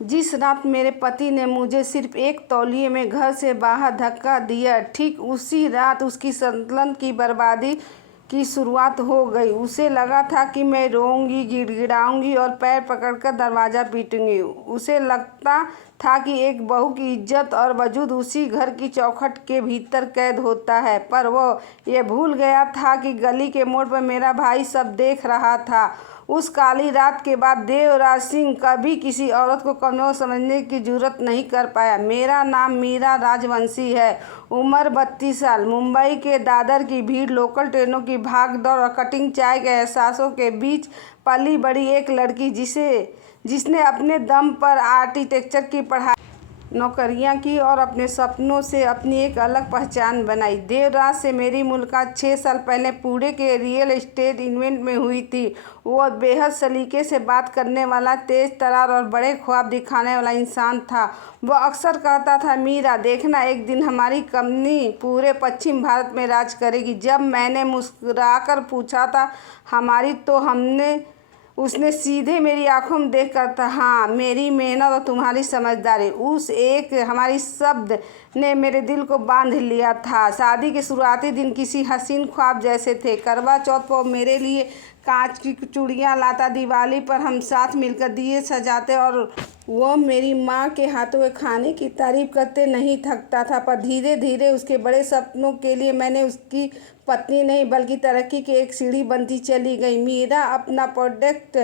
जिस रात मेरे पति ने मुझे सिर्फ एक तौलिए में घर से बाहर धक्का दिया, ठीक उसी रात उसकी संतुलन की बर्बादी की शुरुआत हो गई। उसे लगा था कि मैं रोऊंगी, गिड़गिड़ाऊंगी और पैर पकड़कर दरवाज़ा पीटूंगी। उसे लगता था कि एक बहू की इज्जत और वजूद उसी घर की चौखट के भीतर कैद होता है, पर वो ये भूल गया था कि गली के मोड़ पर मेरा भाई सब देख रहा था। उस काली रात के बाद देवराज सिंह कभी किसी औरत को कमज़ोर समझने की जुर्रत नहीं कर पाया। मेरा नाम मीरा राजवंशी है। उम्र 32 साल। मुंबई के दादर की भीड़, लोकल ट्रेनों की भागदौड़ और कटिंग चाय के एहसासों के बीच पली बड़ी एक लड़की जिसने अपने दम पर आर्किटेक्चर की पढ़ाई, नौकरियां की और अपने सपनों से अपनी एक अलग पहचान बनाई। देवराज से मेरी मुलाकात 6 साल पहले पुणे के रियल एस्टेट इवेंट में हुई थी। वो बेहद सलीके से बात करने वाला, तेज तर्रार और बड़े ख्वाब दिखाने वाला इंसान था। वह अक्सर कहता था, मीरा देखना, एक दिन हमारी कंपनी पूरे पश्चिम भारत में राज करेगी। जब मैंने मुस्कुराकर पूछा था हमारी, तो उसने सीधे मेरी आंखों में देख कर कहा, हाँ, मेरी मेहनत और तुम्हारी समझदारी। उस एक हमारी शब्द ने मेरे दिल को बांध लिया था। शादी के शुरुआती दिन किसी हसीन ख्वाब जैसे थे। करवा चौथ पर मेरे लिए कांच की चूड़ियाँ लाता, दिवाली पर हम साथ मिलकर दिए सजाते और वो मेरी माँ के हाथों के खाने की तारीफ करते नहीं थकता था। पर धीरे धीरे उसके बड़े सपनों के लिए मैंने उसकी पत्नी नहीं बल्कि तरक्की की एक सीढ़ी बनती चली गई। मीरा, अपना प्रोडक्ट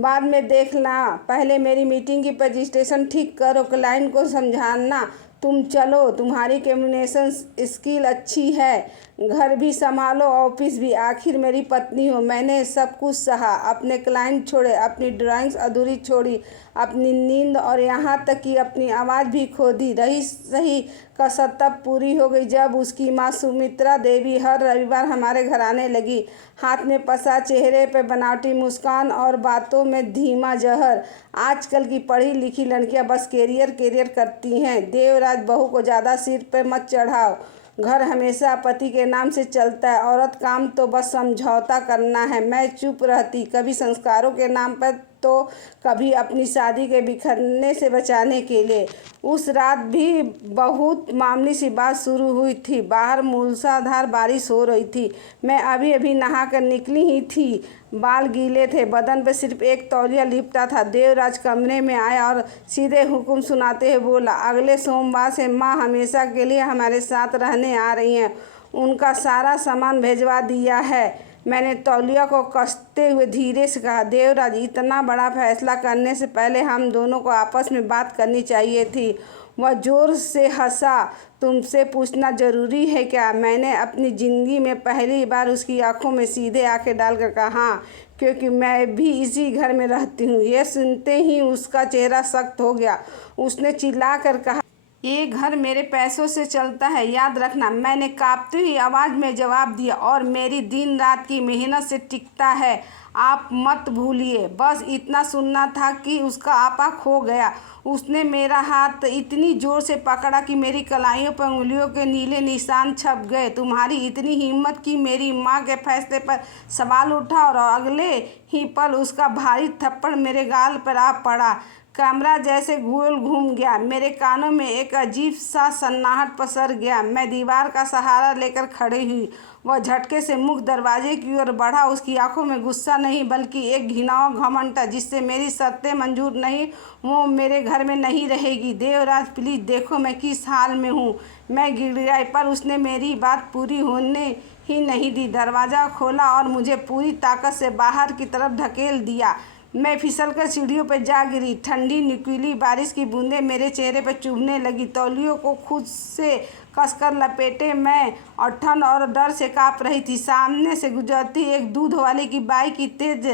बाद में देखना, पहले मेरी मीटिंग की प्रेजेंटेशन ठीक करो, क्लाइंट को समझाना, तुम चलो, तुम्हारी कम्युनिकेशन स्किल अच्छी है, घर भी संभालो, ऑफिस भी, आखिर मेरी पत्नी हो। मैंने सब कुछ सहा, अपने क्लाइंट छोड़े, अपनी ड्राइंग्स अधूरी छोड़ी, अपनी नींद और यहाँ तक कि अपनी आवाज़ भी खो दी। रही सही कसरत तब पूरी हो गई जब उसकी माँ सुमित्रा देवी हर रविवार हमारे घर आने लगी, हाथ में पसा, चेहरे पे बनावटी मुस्कान और बातों में धीमा जहर। आजकल की पढ़ी लिखी लड़कियां बस कैरियर करती हैं। देवराज, बहू को ज़्यादा सिर पे मत चढ़ाओ, घर हमेशा पति के नाम से चलता है, औरत काम तो बस समझौता करना है। मैं चुप रहती, कभी संस्कारों के नाम पर तो कभी अपनी शादी के बिखरने से बचाने के लिए। उस रात भी बहुत मामूली सी बात शुरू हुई थी। बाहर मूसलाधार बारिश हो रही थी। मैं अभी अभी नहा कर निकली ही थी, बाल गीले थे, बदन पर सिर्फ एक तौलिया लिपटा था। देवराज कमरे में आया और सीधे हुक्म सुनाते हुए बोला, अगले सोमवार से माँ हमेशा के लिए हमारे साथ रहने आ रही हैं। उनका सारा सामान भिजवा दिया है। मैंने तौलिया को कसते हुए धीरे से कहा, देवराज, इतना बड़ा फैसला करने से पहले हम दोनों को आपस में बात करनी चाहिए थी। वह जोर से हंसा, तुमसे पूछना ज़रूरी है क्या? मैंने अपनी ज़िंदगी में पहली बार उसकी आंखों में सीधे आंखें डालकर कहा, हाँ, क्योंकि मैं भी इसी घर में रहती हूँ। यह सुनते ही उसका चेहरा सख्त हो गया। उसने चिल्लाकर कहा, ये घर मेरे पैसों से चलता है, याद रखना। मैंने कांपती हुई आवाज़ में जवाब दिया, और मेरी दिन रात की मेहनत से टिकता है, आप मत भूलिए। बस इतना सुनना था कि उसका आपा खो गया। उसने मेरा हाथ इतनी ज़ोर से पकड़ा कि मेरी कलाइयों पर उंगलियों के नीले निशान छप गए। तुम्हारी इतनी हिम्मत कि मेरी माँ के फैसले पर सवाल उठा, और अगले ही पल उसका भारी थप्पड़ मेरे गाल पर आ पड़ा। कमरा जैसे गोल घूम गया, मेरे कानों में एक अजीब सा सन्नाहट पसर गया। मैं दीवार का सहारा लेकर खड़ी हुई। वह झटके से मुख दरवाजे की ओर बढ़ा। उसकी आंखों में गुस्सा नहीं बल्कि एक घिनाव घमंड था, जिससे मेरी शर्तें मंजूर नहीं, वो मेरे घर में नहीं रहेगी। देवराज, प्लीज़ देखो मैं किस हाल में हूँ। मैं गिड़गिड़ाई, पर उसने मेरी बात पूरी होने ही नहीं दी। दरवाज़ा खोला और मुझे पूरी ताकत से बाहर की तरफ धकेल दिया। मैं फिसलकर सीढ़ियों पर जा गिरी। ठंडी नुकीली बारिश की बूंदें मेरे चेहरे पर चुभने लगी। तौलियों को खुद से कसकर लपेटे मैं और ठंड और डर से काँप रही थी। सामने से गुजरती एक दूध वाले की बाइक की तेज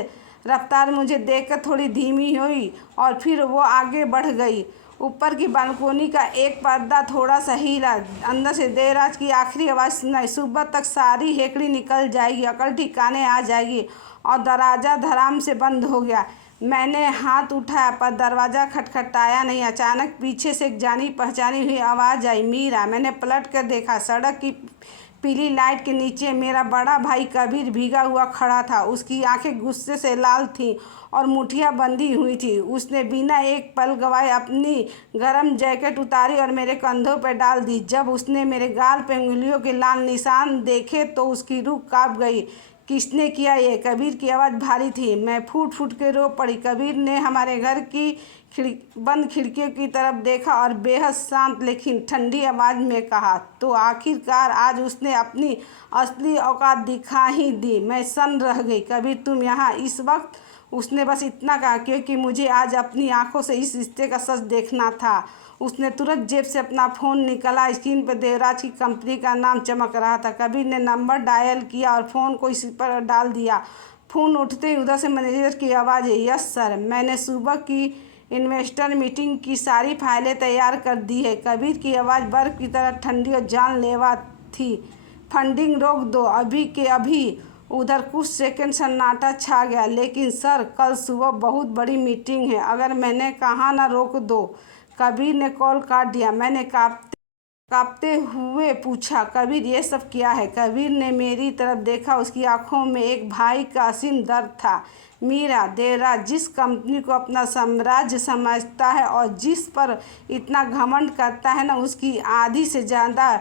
रफ्तार मुझे देखकर थोड़ी धीमी हुई और फिर वो आगे बढ़ गई। ऊपर की बालकोनी का एक पर्दा थोड़ा सा हिला। अंदर से देवराज की आखिरी आवाज़ सुनाई, सुबह तक सारी हेकड़ी निकल जाएगी, अकल ठिकाने आ जाएगी। और दरवाज़ा धड़ाम से बंद हो गया। मैंने हाथ उठाया पर दरवाज़ा खटखटाया नहीं। अचानक पीछे से एक जानी पहचानी हुई आवाज़ आई, मीरा। मैंने पलट कर देखा। सड़क की पीली लाइट के नीचे मेरा बड़ा भाई कबीर भीगा हुआ खड़ा था। उसकी आंखें गुस्से से लाल थीं और मुठ्ठियां बंधी हुई थी। उसने बिना एक पल गवाए अपनी गरम जैकेट उतारी और मेरे कंधों पर डाल दी। जब उसने मेरे गाल पे उंगलियों के लाल निशान देखे तो उसकी रूह कांप गई। किसने किया ये? कबीर की आवाज़ भारी थी। मैं फूट फूट के रो पड़ी। कबीर ने हमारे घर की बंद खिड़कियों की तरफ देखा और बेहद शांत लेकिन ठंडी आवाज़ में कहा, तो आखिरकार आज उसने अपनी असली औकात दिखा ही दी। मैं सन्न रह गई। कबीर, तुम यहाँ इस वक्त? उसने बस इतना कहा क्योंकि मुझे आज अपनी आंखों से इस रिश्ते का सच देखना था। उसने तुरंत जेब से अपना फ़ोन निकाला। स्क्रीन पर देवराज की कंपनी का नाम चमक रहा था। कबीर ने नंबर डायल किया और फ़ोन को इसी पर डाल दिया। फ़ोन उठते ही उधर से मैनेजर की आवाज़ है, यस सर, मैंने सुबह की इन्वेस्टर मीटिंग की सारी फाइलें तैयार कर दी है। कबीर की आवाज़ बर्फ़ की तरह ठंडी और जानलेवा थी। फंडिंग रोक दो अभी के अभी। उधर कुछ सेकंड सन्नाटा छा गया। लेकिन सर, कल सुबह बहुत बड़ी मीटिंग है। अगर मैंने कहा ना रोक दो। कबीर ने कॉल काट दिया। मैंने कांपते हुए पूछा, कबीर ये सब क्या है? कबीर ने मेरी तरफ देखा। उसकी आंखों में एक भाई का असीम दर्द था। मीरा, देवराज जिस कंपनी को अपना साम्राज्य समझता है और जिस पर इतना घमंड करता है ना, उसकी आधी से ज़्यादा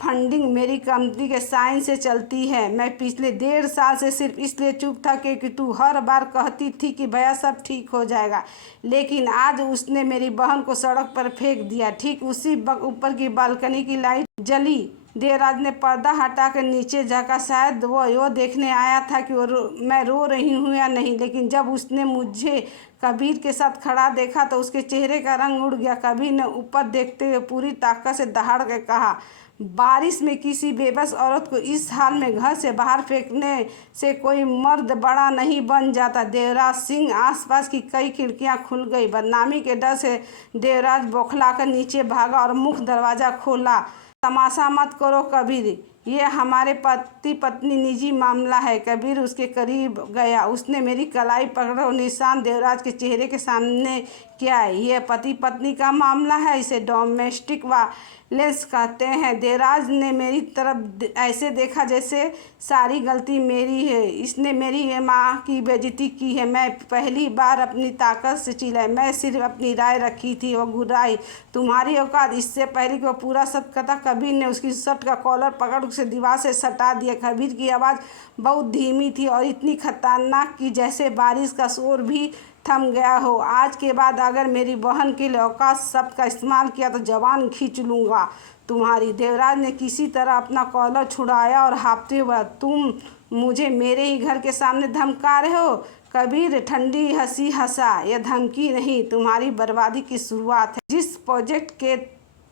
फंडिंग मेरी कंपनी के साइन से चलती है। मैं पिछले 1.5 साल से सिर्फ इसलिए चुप था क्योंकि तू हर बार कहती थी कि भैया सब ठीक हो जाएगा। लेकिन आज उसने मेरी बहन को सड़क पर फेंक दिया। ठीक उसी वक्त ऊपर की बालकनी की लाइट जली। देवराज ने पर्दा हटा कर नीचे झाँका। शायद वो यो देखने आया था कि मैं रो रही हूँ या नहीं। लेकिन जब उसने मुझे कबीर के साथ खड़ा देखा तो उसके चेहरे का रंग उड़ गया। कबीर ने ऊपर देखते हुए पूरी ताकत से दहाड़ कर कहा, बारिश में किसी बेबस औरत को इस हाल में घर से बाहर फेंकने से कोई मर्द बड़ा नहीं बन जाता। देवराज सिंह, आसपास की कई खिड़कियां खुल गई। बदनामी के डर से देवराज बौखलाकर नीचे भागा और मुख्य दरवाज़ा खोला। तमाशा मत करो कबीर, ये हमारे पति पत्नी निजी मामला है। कबीर उसके करीब गया। उसने मेरी कलाई पकड़ा और निशान देवराज के चेहरे के सामने किया। ये पति पत्नी का मामला है, इसे डोमेस्टिक वायलेंस कहते हैं। देवराज ने मेरी तरफ ऐसे देखा जैसे सारी गलती मेरी है। इसने मेरी माँ की बेइज्जती की है। मैं पहली बार अपनी ताकत से चिल्लाई। मैं सिर्फ अपनी राय रखी थी। वो गुर्राई, तुम्हारी औकात। इससे पहले कि वो पूरा सब कहता, कबीर ने उसकी शर्ट का कॉलर पकड़ उसे दीवार से सटा दिया। कबीर की आवाज़ बहुत धीमी थी और इतनी खतरनाक कि जैसे बारिश का शोर भी थम गया हो। आज के बाद अगर मेरी बहन के लिए औकात शब्द का इस्तेमाल किया तो जवान खींच लूँगा तुम्हारी। देवराज ने किसी तरह अपना कॉलर छुड़ाया और हाँफते हुए, तुम मुझे मेरे ही घर के सामने धमका रहे हो? कबीर ठंडी हंसी हंसा, यह धमकी नहीं, तुम्हारी बर्बादी की शुरुआत है। जिस प्रोजेक्ट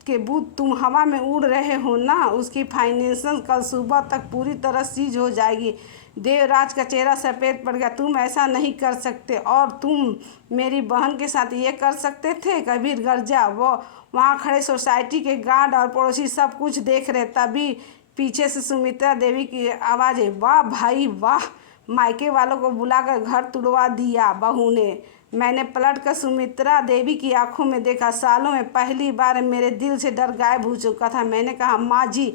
के बूथ तुम हवा में उड़ रहे हो ना, उसकी फाइनेंशियल कल सुबह तक पूरी तरह सीज हो जाएगी। देवराज का चेहरा सफ़ेद पड़ गया। तुम ऐसा नहीं कर सकते और तुम मेरी बहन के साथ ये कर सकते थे? कबीर गरजा। वो वहाँ खड़े सोसाइटी के गार्ड और पड़ोसी सब कुछ देख रहे। तभी पीछे से सुमित्रा देवी की आवाज़ है, वाह भाई वाह, मायके वालों को बुलाकर घर तुड़वा दिया बहू ने। मैंने पलट कर सुमित्रा देवी की आंखों में देखा। सालों में पहली बार मेरे दिल से डर गायब हो चुका था। मैंने कहा, माँ जी,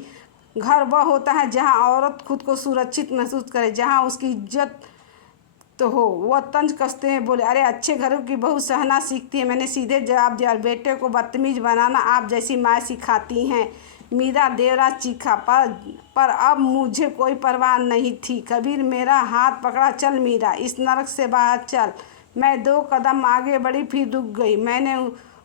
घर वह होता है जहाँ औरत खुद को सुरक्षित महसूस करे, जहाँ उसकी इज्जत तो हो। वह तंज कसते हैं बोले, अरे अच्छे घरों की बहू सहना सीखती है। मैंने सीधे जवाब दिया, बेटे को बदतमीज़ बनाना आप जैसी माँ सिखाती हैं। मीरा, देवराज चीखा। पर अब मुझे कोई परवाह नहीं थी। कबीर मेरा हाथ पकड़ा, चल मीरा, इस नरक से बाहर चल। मैं 2 कदम आगे बढ़ी, फिर रुक गई। मैंने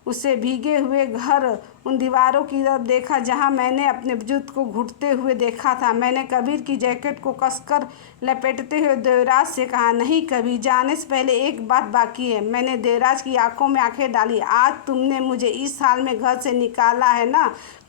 उसे भीगे हुए घर, उन दीवारों की तरफ देखा जहां मैंने अपने वजूद को घुटते हुए देखा था। मैंने कबीर की जैकेट को कसकर लपेटते हुए देवराज से कहा, नहीं कबीर, जाने से पहले एक बात बाकी है। मैंने देवराज की आंखों में आंखें डाली। आज तुमने मुझे इस हाल में घर से निकाला है ना,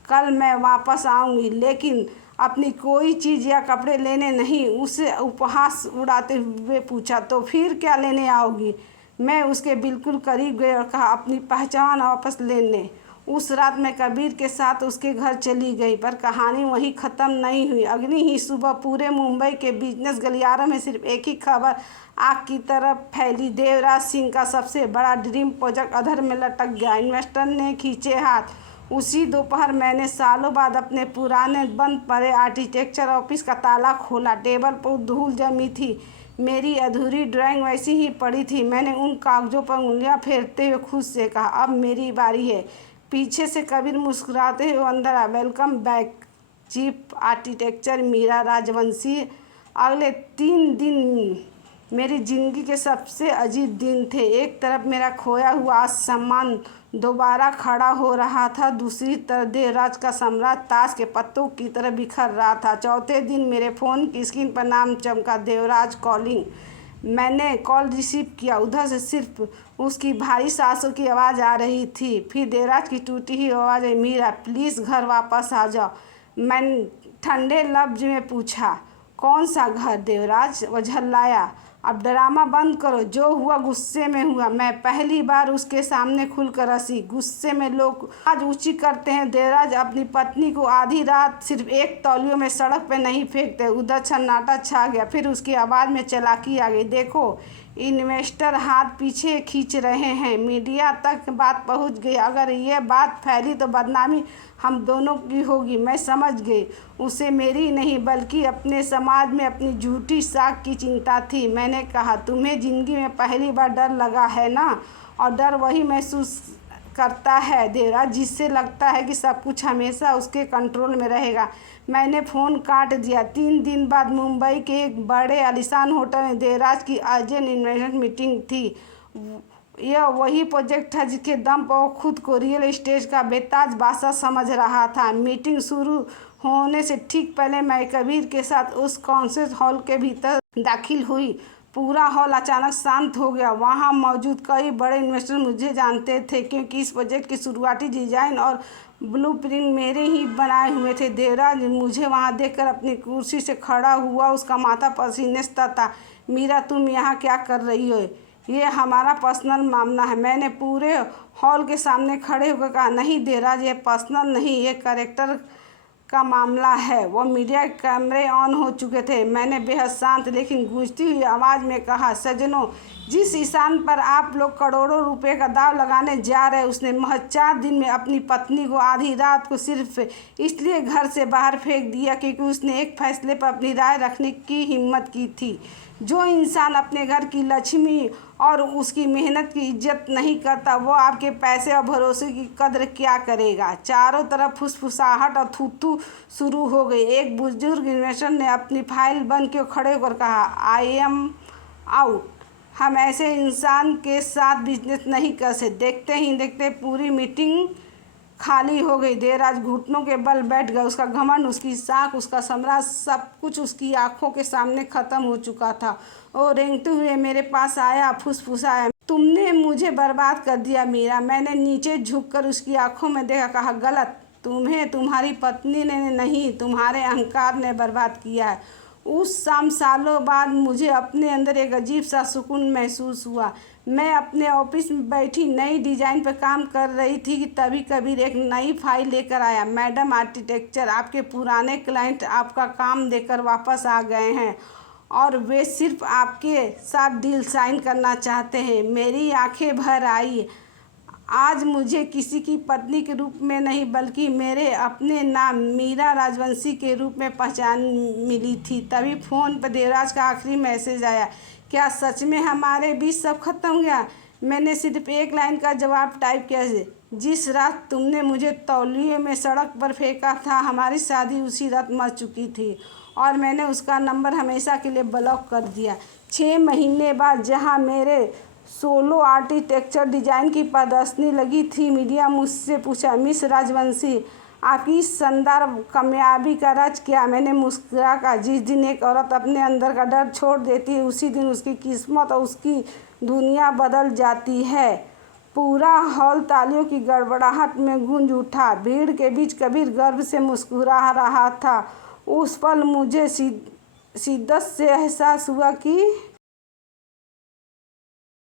कल मैं वापस आऊँगी, लेकिन अपनी कोई चीज़ या कपड़े लेने नहीं। उसे उपहास उड़ाते हुए पूछा, तो फिर क्या लेने आओगी? मैं उसके बिल्कुल करीब गई और कहा, अपनी पहचान वापस लेने। उस रात मैं कबीर के साथ उसके घर चली गई, पर कहानी वहीं ख़त्म नहीं हुई। अगली ही सुबह पूरे मुंबई के बिजनेस गलियारों में सिर्फ एक ही खबर आग की तरफ फैली, देवराज सिंह का सबसे बड़ा ड्रीम प्रोजेक्ट अधर में लटक गया। इन्वेस्टर ने खींचे हाथ। उसी दोपहर मैंने सालों बाद अपने पुराने बंद पड़े आर्किटेक्चर ऑफिस का ताला खोला। टेबल पर धूल जमी थी, मेरी अधूरी ड्राइंग वैसी ही पड़ी थी। मैंने उन कागजों पर उंगलियां फेरते हुए खुद से कहा, अब मेरी बारी है। पीछे से कबीर मुस्कुराते हुए अंदर आया। Welcome back chief architecture Meera Rajvanshi. अगले 3 दिन मेरी ज़िंदगी के सबसे अजीब दिन थे। एक तरफ मेरा खोया हुआ सम्मान दोबारा खड़ा हो रहा था, दूसरी तरफ देवराज का साम्राज्य ताश के पत्तों की तरह बिखर रहा था। चौथे दिन मेरे फ़ोन की स्क्रीन पर नाम चमका, देवराज कॉलिंग। मैंने कॉल रिसीव किया। उधर से सिर्फ उसकी भारी सांसों की आवाज़ आ रही थी। फिर देवराज की टूटी हुई आवाज़ आई, मीरा प्लीज़ घर वापस आ जाओ। मैंने ठंडे लफ्ज में पूछा, कौन सा घर देवराज? वो झल्लाया, अब ड्रामा बंद करो। जो हुआ गुस्से में हुआ। मैं पहली बार उसके सामने खुलकर हंसी। गुस्से में लोग आज ऊँची करते हैं। देवराज अपनी पत्नी को आधी रात सिर्फ एक तौलियों में सड़क पे नहीं फेंकते। उधर सन्नाटा छा गया। फिर उसकी आवाज़ में चालाकी आ गई, देखो इन्वेस्टर हाथ पीछे खींच रहे हैं, मीडिया तक बात पहुंच गई। अगर ये बात फैली तो बदनामी हम दोनों की होगी। मैं समझ गई उसे मेरी नहीं बल्कि अपने समाज में अपनी झूठी साख की चिंता थी। मैंने कहा, तुम्हें ज़िंदगी में पहली बार डर लगा है ना? और डर वही महसूस करता है देवराज जिससे लगता है कि सब कुछ हमेशा उसके कंट्रोल में रहेगा। मैंने फ़ोन काट दिया। 3 दिन बाद मुंबई के एक बड़े आलीशान होटल में देवराज की अर्जेंट इन्वेस्टमेंट मीटिंग थी। यह वही प्रोजेक्ट था जिसके दम पर वो खुद को रियल एस्टेट का बेताज बादशाह समझ रहा था। मीटिंग शुरू होने से ठीक पहले मैं कबीर के साथ उस कॉन्फ्रेंस हॉल के भीतर दाखिल हुई। पूरा हॉल अचानक शांत हो गया। वहाँ मौजूद कई बड़े इन्वेस्टर मुझे जानते थे, क्योंकि इस प्रोजेक्ट की शुरुआती डिज़ाइन और ब्लूप्रिंट मेरे ही बनाए हुए थे। देवराज मुझे वहाँ देखकर अपनी कुर्सी से खड़ा हुआ। उसका माथा पसीने से तर था। मीरा, तुम यहाँ क्या कर रही हो? ये हमारा पर्सनल मामला है। मैंने पूरे हॉल के सामने खड़े होकर कहा, नहीं देवराज, ये पर्सनल नहीं, ये कैरेक्टर का मामला है। वो मीडिया कैमरे ऑन हो चुके थे। मैंने बेहद शांत लेकिन गूंजती हुई आवाज़ में कहा, सज्जनों, जिस इंसान पर आप लोग करोड़ों रुपए का दाव लगाने जा रहे हैं, उसने महज 4 दिन में अपनी पत्नी को आधी रात को सिर्फ इसलिए घर से बाहर फेंक दिया क्योंकि उसने एक फैसले पर अपनी राय रखने की हिम्मत की थी। जो इंसान अपने घर की लक्ष्मी और उसकी मेहनत की इज्जत नहीं करता, वो आपके पैसे और भरोसे की कद्र क्या करेगा? चारों तरफ फुसफुसाहट और थू-थू शुरू हो गई। एक बुजुर्ग इन्वेस्टर ने अपनी फाइल बंद के खड़े होकर कहा, आई एम आउट। हम ऐसे इंसान के साथ बिजनेस नहीं कर सकते। देखते ही देखते पूरी मीटिंग खाली हो गई। देवराज घुटनों के बल बैठ गया। उसका घमंड, उसकी साख, उसका साम्राज्य, सब कुछ उसकी आंखों के सामने खत्म हो चुका था। वो रेंगते हुए मेरे पास आया, फुसफुसाया, तुमने मुझे बर्बाद कर दिया मीरा। मैंने नीचे झुककर उसकी आंखों में देखा, कहा, गलत, तुम्हें तुम्हारी पत्नी ने नहीं, तुम्हारे अहंकार ने बर्बाद किया है। उस शाम सालों बाद मुझे अपने अंदर एक अजीब सा सुकून महसूस हुआ। मैं अपने ऑफिस में बैठी नई डिज़ाइन पर काम कर रही थी कि तभी कबीर एक नई फाइल लेकर आया। मैडम आर्किटेक्चर, आपके पुराने क्लाइंट आपका काम देकर वापस आ गए हैं और वे सिर्फ आपके साथ डील साइन करना चाहते हैं। मेरी आंखें भर आई। आज मुझे किसी की पत्नी के रूप में नहीं बल्कि मेरे अपने नाम मीरा राजवंशी के रूप में पहचान मिली थी। तभी फ़ोन पर देवराज का आखिरी मैसेज आया, क्या सच में हमारे बीच सब खत्म हो गया? मैंने सिर्फ एक लाइन का जवाब टाइप किया, जिस रात तुमने मुझे तौलिए में सड़क पर फेंका था, हमारी शादी उसी रात मर चुकी थी और मैंने उसका नंबर हमेशा के लिए ब्लॉक कर दिया। 6 महीने बाद जहाँ मेरे सोलो आर्किटेक्चर डिज़ाइन की प्रदर्शनी लगी थी, मीडिया मुझसे पूछा, मिस राजवंशी, आपकी शानदार कामयाबी का राज क्या? मैंने मुस्कुरा कहा, जिस दिन एक औरत अपने अंदर का डर छोड़ देती है, उसी दिन उसकी किस्मत और उसकी दुनिया बदल जाती है। पूरा हॉल तालियों की गड़गड़ाहट में गूंज उठा। भीड़ के बीच कबीर गर्व से मुस्कुरा रहा था। उस पल मुझे शिद्दत से एहसास हुआ कि